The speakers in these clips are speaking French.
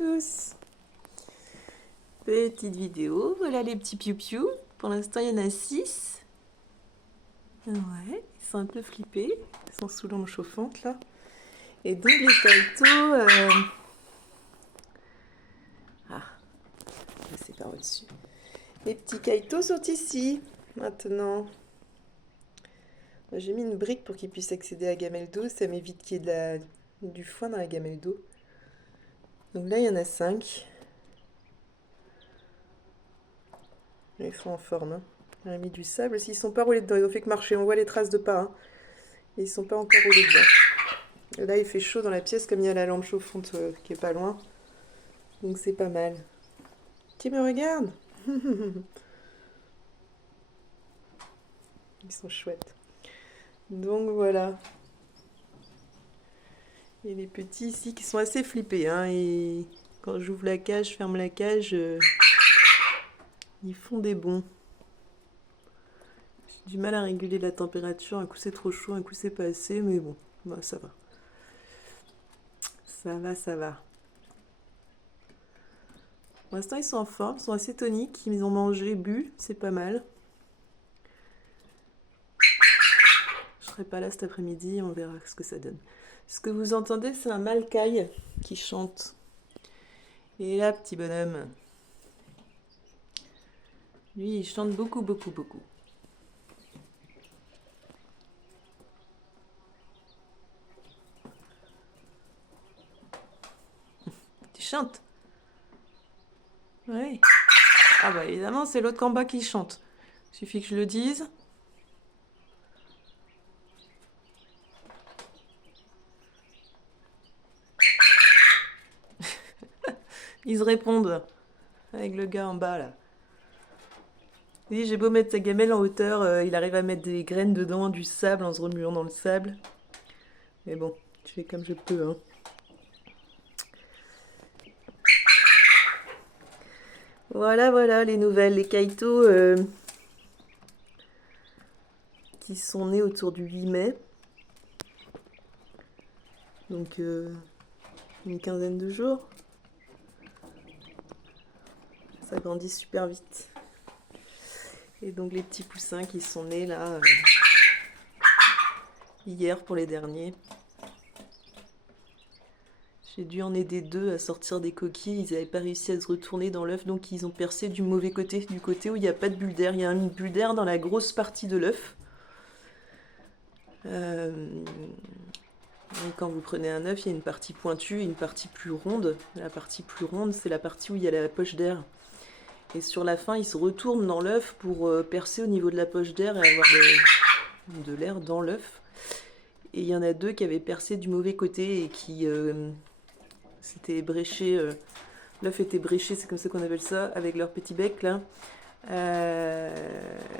tous. Petite vidéo, voilà les petits piou-piou. Pour l'instant, il y en a 6. Ouais, ils sont un peu flippés. Ils sont sous l'ombre chauffante là. Et donc les kaïtos... Ah, c'est par au-dessus. Les petits kaïtos sont ici, maintenant. J'ai mis une brique pour qu'ils puissent accéder à la gamelle d'eau. Ça m'évite qu'il y ait du foin dans la gamelle d'eau. Donc là, il y en a 5. Ils sont en forme. Hein. On a mis du sable. S'ils ne sont pas roulés dedans, ils ont fait que marcher. On voit les traces de pas. Hein. Et ils ne sont pas encore roulés dedans. Et là, il fait chaud dans la pièce comme il y a la lampe chauffante qui est pas loin. Donc c'est pas mal. Qui me regarde? Ils sont chouettes. Donc voilà. Et les petits ici qui sont assez flippés. Hein, et quand j'ouvre la cage, je ferme la cage, ils font des bonds. J'ai du mal à réguler la température. Un coup c'est trop chaud, un coup c'est pas assez. Mais bon, bah, ça va. Ça va, ça va. Pour l'instant, ils sont en forme, ils sont assez toniques. Ils ont mangé, bu, c'est pas mal. Je serai pas là cet après-midi, on verra ce que ça donne. Ce que vous entendez, c'est un malcaille qui chante. Et là, petit bonhomme. Lui, il chante beaucoup, beaucoup, beaucoup. Tu chantes? Oui. Ah bah évidemment, c'est l'autre qu'en bas qui chante. Il suffit que je le dise. Ils se répondent avec le gars en bas là. Oui, j'ai beau mettre sa gamelle en hauteur, il arrive à mettre des graines dedans, du sable en se remuant dans le sable. Mais bon, je fais comme je peux. Hein. Voilà, voilà les nouvelles. Les kaïtos qui sont nés autour du 8 mai. Donc une quinzaine de jours. Ça grandit super vite. Et donc les petits poussins qui sont nés là hier pour les derniers. J'ai dû en aider 2 à sortir des coquilles. Ils n'avaient pas réussi à se retourner dans l'œuf, donc ils ont percé du mauvais côté, du côté où il n'y a pas de bulle d'air. Il y a une bulle d'air dans la grosse partie de l'œuf. Quand vous prenez un œuf, il y a une partie pointue et une partie plus ronde. La partie plus ronde, c'est la partie où il y a la poche d'air. Et sur la fin, il se retourne dans l'œuf pour percer au niveau de la poche d'air et avoir de l'air dans l'œuf. Et il y en a 2 qui avaient percé du mauvais côté et qui s'étaient bréchés. L'œuf était bréché, c'est comme ça qu'on appelle ça, avec leur petit bec là.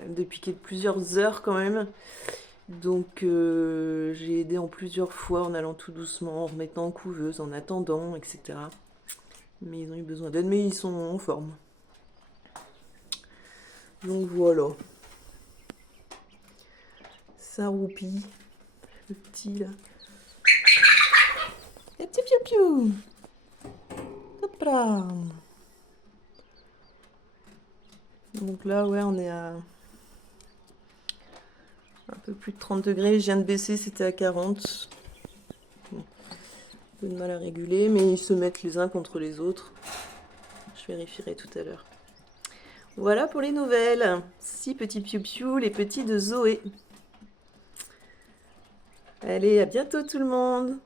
Depuis plusieurs heures quand même. Donc j'ai aidé en plusieurs fois en allant tout doucement, en remettant en couveuse, en attendant, etc. Mais ils ont eu besoin d'aide, mais ils sont en forme. Donc voilà. Ça roupille. Le petit là. Le petit piou-piou. Hop là. Donc là, ouais, on est à un peu plus de 30 degrés. Je viens de baisser, c'était à 40. Bon, un peu de mal à réguler, mais ils se mettent les uns contre les autres. Je vérifierai tout à l'heure. Voilà pour les nouvelles. 6 petits piou-piou, les petits de Zoé. Allez, à bientôt tout le monde.